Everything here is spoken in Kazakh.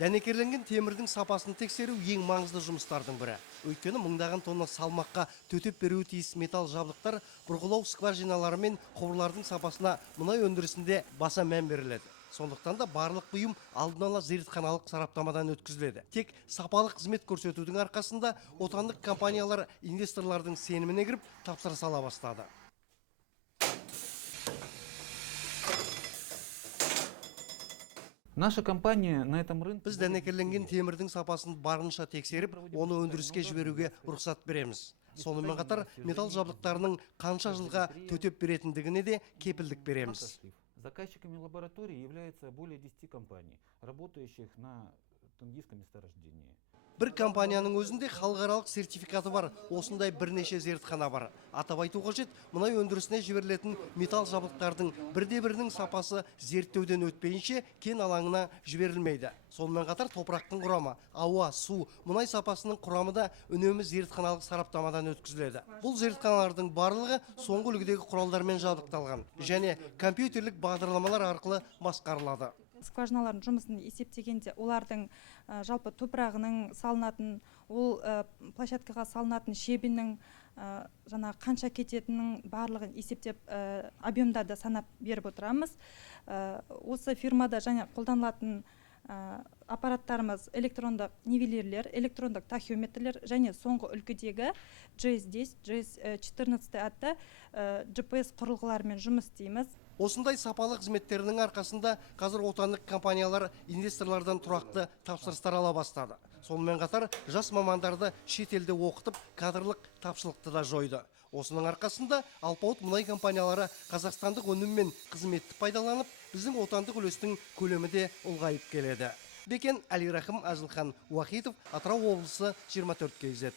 Дәнекерленген темірдің сапасын тексеру ең маңызды жұмыстардың бірі. Өйткені мыңдаған тонна салмаққа төтеп беруі тиіс металл жабдықтар бұрғылау скважиналары мен құбырлардың сапасына мұнай өндірісінде баса мән беріледі. Сондықтан да барлық бұйым алдын ала зертханалық сараптамадан өткізіледі. Тек сапалық қызмет көрсетудің арқасында отандық компаниялар инвесторлардың сеніміне кіріп тапсырыс ала бастады. Наша компания на этом рынке... Біз дәнекерленген темірдің сапасын барынша тексеріп, оны өндіріске жіберуге рұқсат береміз. Сонымен қатар металл жабдықтарының қанша жылға төтеп беретіндігіне де кепілдік береміз. Заказчиками лаборатории является более 10 компаний, работающих на тангийском месторождении. Бір компанияның өзінде халықаралық сертификаты бар, осындай бірнеше зертхана бар. Атап айту қажет, мұнай өндірісіне жіберілетін металл жабдықтардың бірде-бірінің сапасы зерттеуден өтпейінше кен алаңына жіберілмейді. Сонымен қатар топырақтың құрамы, ауа, су, мұнай сапасының құрамы да үнемі зертханалық сараптамадан өткізіледі. Бұл зертханалардың барлығы соңғы үлгідегі құралдармен жабдықталған және компьютерлік бағдарламалар арқылы басқарылады. Скважиналардың жұмысын есептегенде олардың жалпы топырағының салынатын, ол площадкаға салынатын шебенің жаңа қанша кететінін барлығын есептеп объемдарды санап беріп отырамыз. Осы фирмада және қолданылатын аппараттарымыз электрондық нивелирлер, электрондық тахиометрлер және соңғы үлгідегі JS10, JS14 атты GPS құрылғыларымен жұмыс істейміз. Осындай сапалық қызметтерінің арқасында қазір отандық компаниялар инвесторлардан тұрақты тапсырыстар ала бастады. Сонымен қатар жас мамандарды шетелде оқытып, кадрлық тапшылықты да жойды. Осының арқасында алпауыт мұнай компаниялары қазақстандық өнім мен қызметті пайдаланып, біздің отандық үлестің көлемі де ұлғайып келеді. Бекен Әлирахым, Ажылхан Уахитов, Атырау облысы 24 KZ.